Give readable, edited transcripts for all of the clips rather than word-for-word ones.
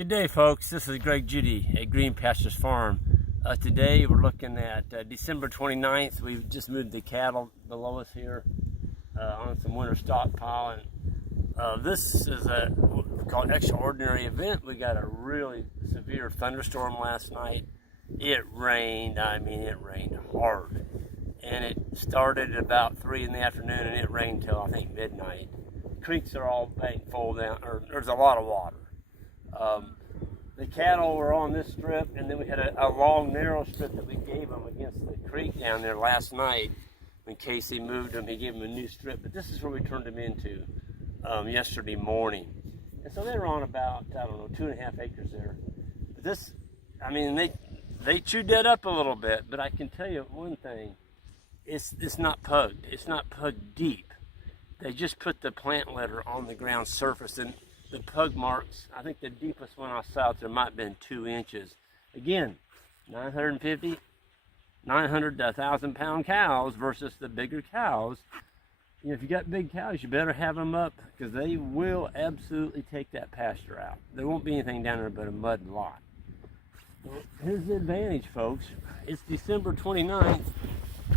Good day, folks. This is Greg Judy at Green Pastures Farm. Today we're looking at December 29th. We've just moved the cattle below us here on some winter stockpile. And this is called extraordinary event. We got a really severe thunderstorm last night. It rained. I mean, it rained hard. And it started at about 3 in the afternoon and it rained till I think midnight. Creeks are all bank full down, or there's a lot of water. The cattle were on this strip, and then we had a long, narrow strip that we gave them against the creek down there last night. When Casey moved them, he gave them a new strip, but this is where we turned them into yesterday morning. And so they were on about, I don't know, 2.5 acres there. But this, I mean, they chewed that up a little bit, but I can tell you one thing, it's not pugged. It's not pugged deep. They just put the plant litter on the ground surface, and the pug marks, I think the deepest one I saw out there might have been 2 inches. Again, 900 to 1,000 pound cows versus the bigger cows. You know, if you got big cows, you better have them up because they will absolutely take that pasture out. There won't be anything down there but a mud lot. Well, here's the advantage, folks. It's December 29th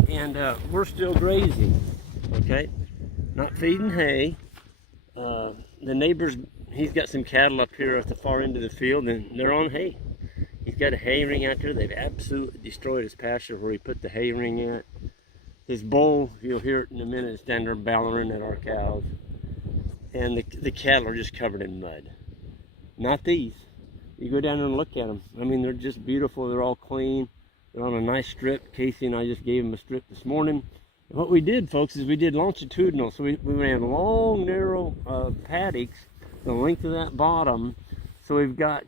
and we're still grazing, okay? Not feeding hay. The neighbor's, he's got some cattle up here at the far end of the field and they're on hay. He's got a hay ring out there. They've absolutely destroyed his pasture where he put the hay ring at. His bull, you'll hear it in a minute, is down there bellowing at our cows. And the cattle are just covered in mud. Not these. You go down there and look at them. I mean, they're just beautiful. They're all clean. They're on a nice strip. Casey and I just gave them a strip this morning. What we did, folks, is we did longitudinal. So we ran long, narrow paddocks, the length of that bottom. So we've got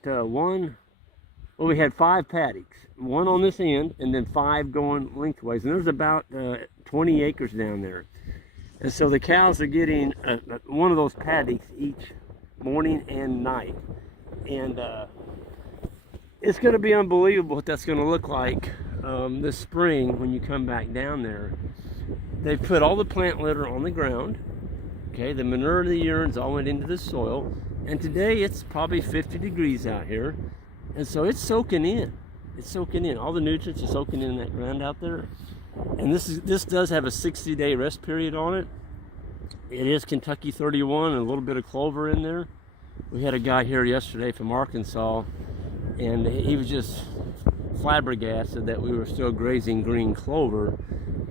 we had 5 paddocks, 1 on this end, and then 5 going lengthways. And there's about 20 acres down there. And so the cows are getting one of those paddocks each morning and night. And it's going to be unbelievable what that's going to look like this spring when you come back down there. They've put all the plant litter on the ground. Okay, the manure and the urines all went into the soil. And today it's probably 50 degrees out here. And so it's soaking in. It's soaking in. All the nutrients are soaking in that ground out there. And this does have a 60-day rest period on it. It is Kentucky 31 and a little bit of clover in there. We had a guy here yesterday from Arkansas, and he was just flabbergasted that we were still grazing green clover.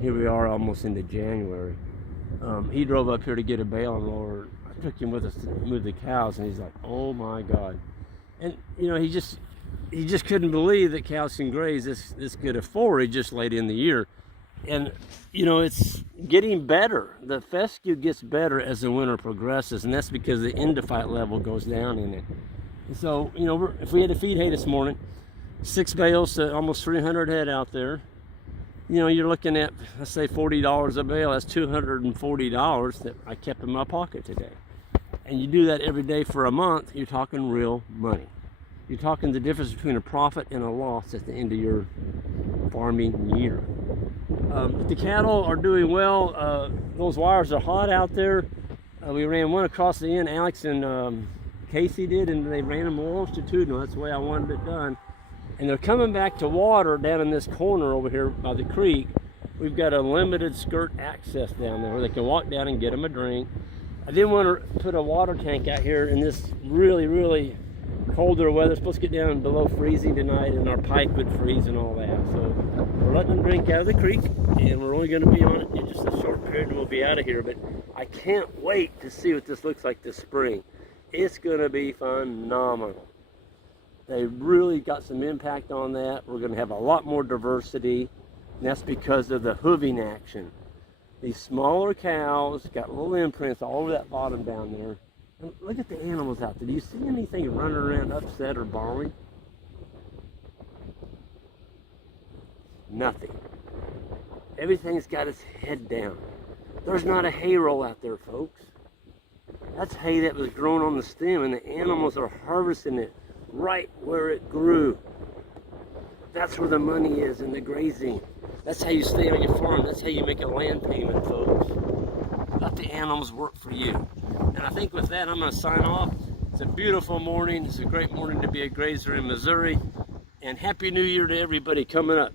Here we are almost into January. He drove up here to get a baling roller. I took him with us to move the cows, and he's like, oh my God. And you know, he just couldn't believe that cows can graze this good of forage just late in the year. And you know, it's getting better. The fescue gets better as the winter progresses, and that's because the endophyte level goes down in it. And so, you know, if we had to feed hay this morning, 6 bales to almost 300 head out there, you know, you're looking at, let's say, $40 a bale. That's $240 that I kept in my pocket today. And you do that every day for a month, you're talking real money. You're talking the difference between a profit and a loss at the end of your farming year. But the cattle are doing well. Those wires are hot out there. We ran one across the end, Alex and Casey did, and they ran them longitudinal. That's the way I wanted it done. And they're coming back to water down in this corner over here by the creek. We've got a limited skirt access down there where they can walk down and get them a drink. I didn't want to put a water tank out here in this really, really colder weather. It's supposed to get down below freezing tonight, and our pipe would freeze and all that. So we're letting them drink out of the creek, and we're only going to be on it in just a short period, and we'll be out of here. But I can't wait to see what this looks like this spring. It's going to be phenomenal. They really got some impact on that. We're going to have a lot more diversity, and that's because of the hooving action. These smaller cows got little imprints all over that bottom down there. And look at the animals out there. Do you see anything running around upset or bawling? Nothing. Everything's got its head down. There's not a hay roll out there, folks. That's hay that was grown on the stem, and the animals are harvesting it right where it grew. That's where the money is in the grazing. That's how you stay on your farm. That's how you make a land payment, folks. Let the animals work for you. And I think with that, I'm going to sign off. It's a beautiful morning. It's a great morning to be a grazer in Missouri. And Happy New Year to everybody coming up.